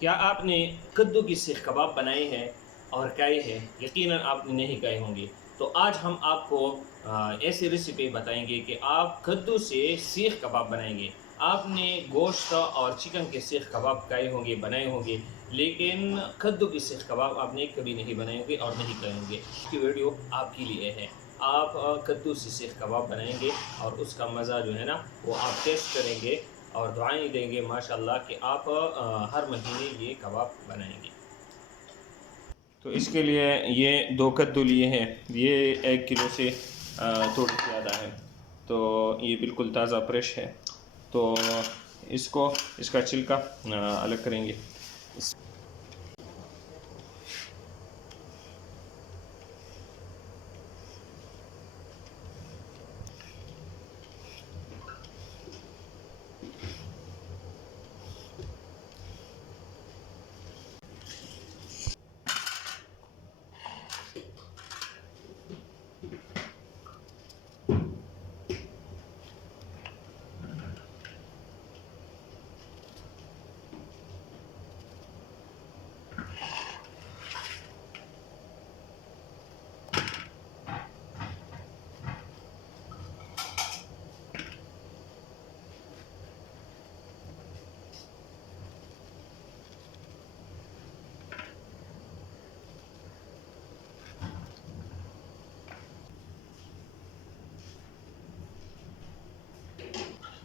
क्या आपने कद्दू की सीख कबाब बनाए हैं और खाए हैं? यकीनन आपने नहीं खाए होंगे। तो आज हम आपको ऐसी रेसिपी बताएँगे कि आप कद्दू से सीख कबाब बनाएँगे। आपने गोश्त और चिकन के सीख कबाब खाए होंगे, बनाए होंगे, लेकिन कद्दू की सीख कबाब आपने कभी नहीं बनाए होंगे और नहीं खाए होंगे। ये वीडियो आपके लिए है। आप कद्दू से सीख कबाब बनाएँगे और उसका मज़ा जो है ना, वो आप टेस्ट करेंगे और दुआएँ देंगे माशाअल्लाह कि आप हर महीने ये कबाब बनाएँगे। तो इसके लिए ये 2 कद्दू लिए हैं, ये 1 किलो से थोड़े ज़्यादा है। तो ये बिल्कुल ताज़ा फ्रेश है। तो इसको इसका छिलका अलग करेंगे। इस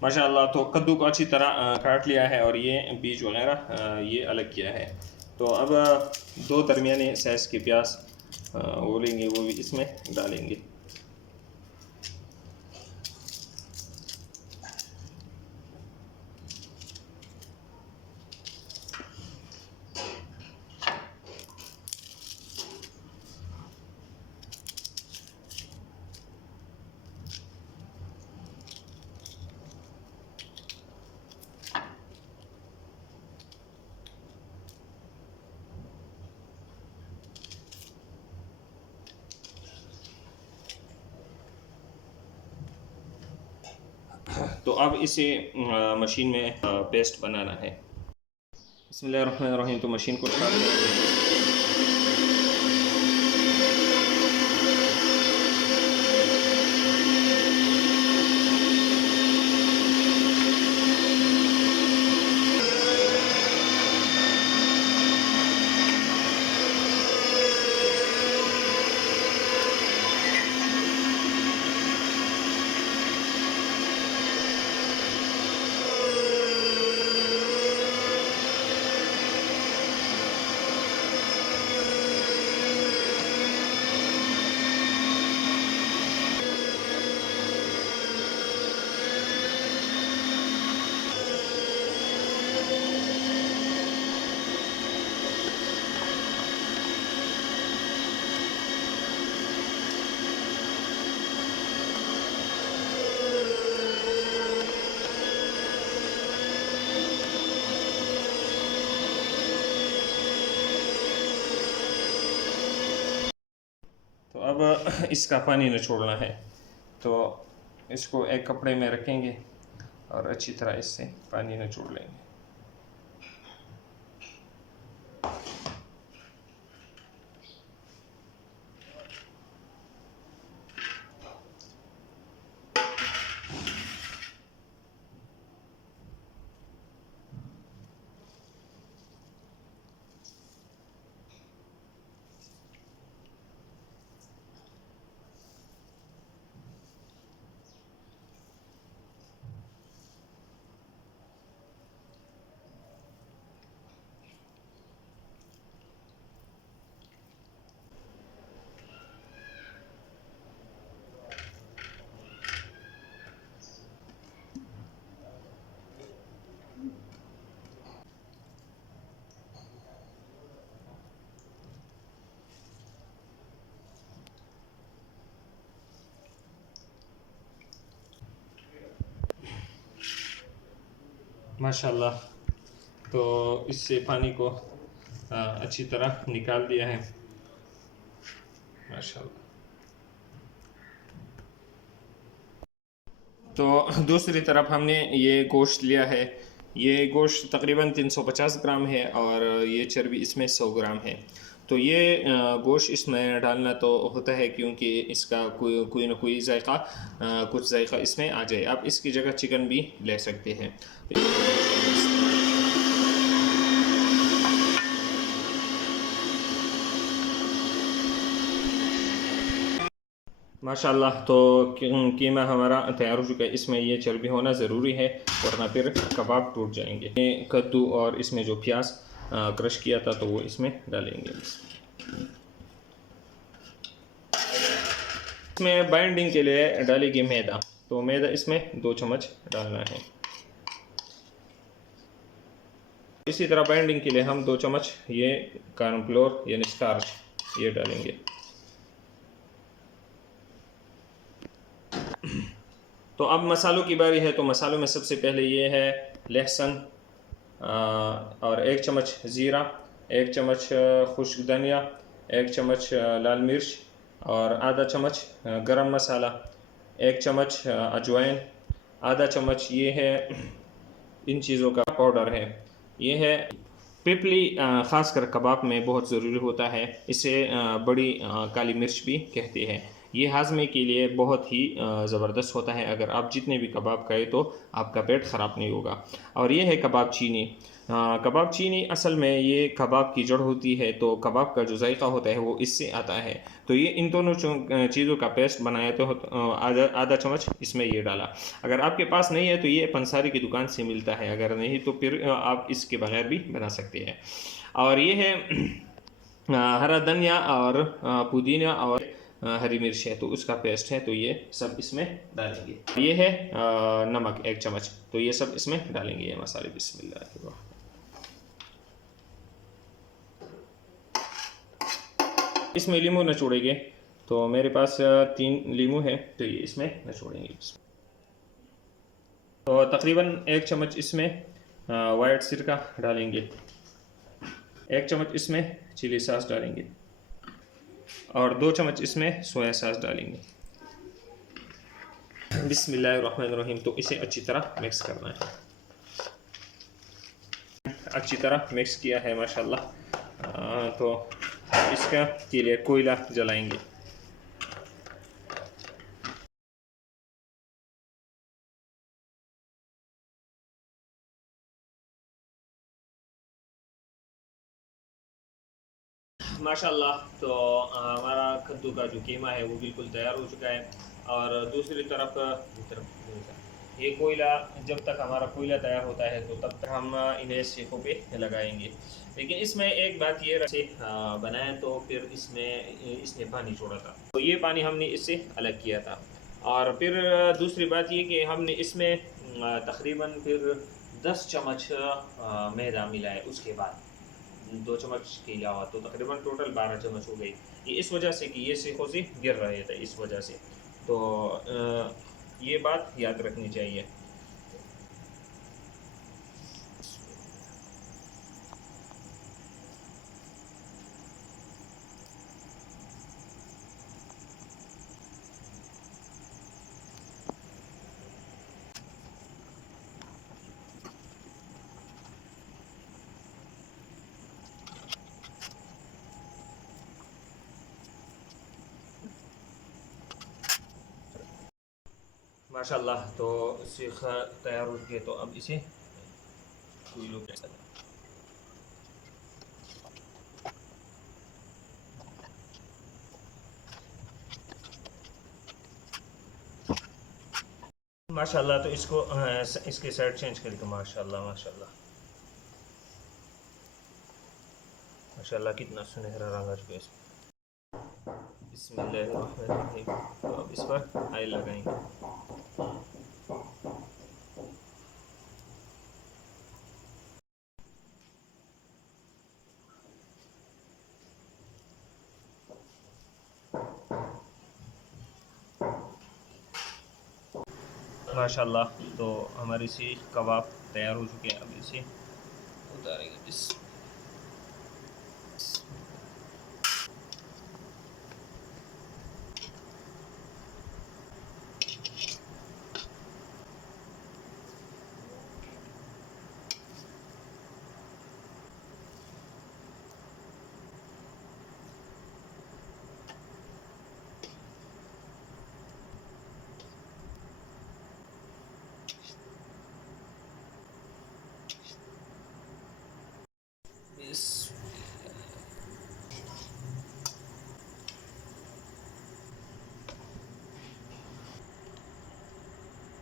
माशाअल्लाह तो कद्दू को अच्छी तरह काट लिया है और ये बीज वगैरह ये अलग किया है। तो अब 2 दरमियाने साइज़ के प्याज वो लेंगे, वो भी इसमें डालेंगे। तो अब इसे मशीन में पेस्ट बनाना है। बिस्मिल्लाहिर्रहमानिर्रहीम। तो मशीन को स्टार्ट करेंगे। तो अब इसका पानी निचोड़ना है। तो इसको एक कपड़े में रखेंगे और अच्छी तरह इससे पानी निचोड़ लेंगे। माशाल्लाह। तो इससे पानी को अच्छी तरह निकाल दिया है माशाल्लाह। तो दूसरी तरफ हमने ये गोश्त लिया है, ये गोश्त तकरीबन 350 ग्राम है और ये चर्बी इसमें 100 ग्राम है। तो ये गोश्त इसमें डालना तो होता है क्योंकि इसका कोई कोई ना कोई जायका कुछ जायका इसमें आ जाए। आप इसकी जगह चिकन भी ले सकते हैं। माशाल्लाह, तो कीमा हमारा तैयार हो चुका है। इसमें ये चर्बी होना ज़रूरी है वरना फिर कबाब टूट जाएंगे। ये कद्दू और इसमें जो प्याज क्रश किया था तो वो इसमें डालेंगे। इसमें बाइंडिंग के लिए डालेगी मैदा, तो मैदा इसमें 2 चम्मच डालना है। इसी तरह बाइंडिंग के लिए हम 2 चम्मच ये कॉर्नफ्लोर यानी स्टार्च ये डालेंगे। तो अब मसालों की बारी है। तो मसालों में सबसे पहले ये है लहसुन और 1 चम्मच ज़ीरा, 1 चम्मच खुश्क धनिया, 1 चम्मच लाल मिर्च और आधा चम्मच गरम मसाला, 1 चम्मच अजवाइन, आधा चम्मच ये है इन चीज़ों का पाउडर है। ये है पिपली, ख़ासकर कबाब में बहुत ज़रूरी होता है। इसे बड़ी काली मिर्च भी कहते हैं। ये हाजमे के लिए बहुत ही ज़बरदस्त होता है। अगर आप जितने भी कबाब खाए तो आपका पेट ख़राब नहीं होगा। और ये है कबाब चीनी। कबाब चीनी असल में ये कबाब की जड़ होती है, तो कबाब का जो जायका होता है वो इससे आता है। तो ये इन दोनों चीज़ों का पेस्ट बनाया तो आधा आधा चम्मच इसमें ये डाला। अगर आपके पास नहीं है तो ये पंसारी की दुकान से मिलता है, अगर नहीं तो फिर आप इसके बगैर भी बना सकते हैं। और ये है हरा धनिया और पुदीना और हरी मिर्च है, तो उसका पेस्ट है, तो ये सब इसमें डालेंगे। ये है नमक 1 चम्मच, तो ये सब इसमें डालेंगे ये मसाले। बिस्मिल्लाह। इसमें लीमू निचोड़ेंगे, तो मेरे पास 3 लीमू है, तो ये इसमें निचोड़ेंगे। तो तकरीबन 1 चम्मच इसमें वाइट सिरका डालेंगे, 1 चम्मच इसमें चिली सॉस डालेंगे और 2 चम्मच इसमें सोया सॉस डालेंगे। बिस्मिल्लाहिर्रहमानिर्रहीम। तो इसे अच्छी तरह मिक्स करना है। अच्छी तरह मिक्स किया है माशाल्लाह। तो इसका के लिए कोयला जलाएंगे। माशाल्लाह, तो हमारा कद्दू का जो कीमा है वो बिल्कुल तैयार हो चुका है। और दूसरी तरफ ये कोयला, जब तक हमारा कोयला तैयार होता है तो तब तक हम इन्हें सेकों पे लगाएंगे। लेकिन इसमें एक बात ये से बनाया तो फिर इसने पानी छोड़ा था, तो ये पानी हमने इससे अलग किया था। और फिर दूसरी बात ये कि हमने इसमें तकरीबन फिर 10 चम्मच मैदा मिलाए उसके बाद 2 चम्मच के अलावा, तो तकरीबन टोटल 12 चम्मच हो गई। ये इस वजह से कि ये सीखों से गिर रहे थे, इस वजह से। तो ये बात याद रखनी चाहिए। माशाल्लाह, तो सीख तैयार हो चुकी है। तो अब इसे कोई लोग माशाल्लाह, तो इसको इसके साइड चेंज करके माशाल्लाह माशाल्लाह माशाल्लाह कितना सुनहरा रंग आ चुका है इसमें। बिस्मिल्लाहिर्रहमानिर्रहीम। तो अब इस पर ऑयल लगाएंगे। माशाल्लाह, तो हमारी सीख कबाब तैयार हो चुके हैं। अब इसे उतारेंगे।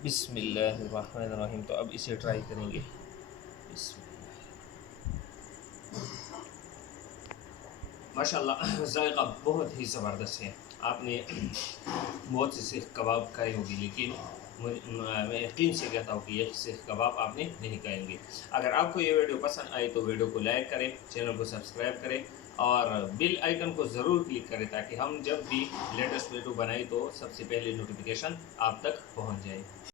बिस्मिल्लाहिर्रहमानिर्रहीम। तो अब इसे ट्राई करेंगे। माशाल्लाह जायका बहुत ही ज़बरदस्त है। आपने बहुत से सीख कबाब खाए होगी, लेकिन मैं यकीन से कहता हूँ कि ये सीख कबाब आपने नहीं खाएंगे। अगर आपको ये वीडियो पसंद आई तो वीडियो को लाइक करें, चैनल को सब्सक्राइब करें और बेल आइकन को ज़रूर क्लिक करें, ताकि हम जब भी लेटेस्ट वीडियो बनाए तो सबसे पहले नोटिफिकेशन आप तक पहुँच जाए।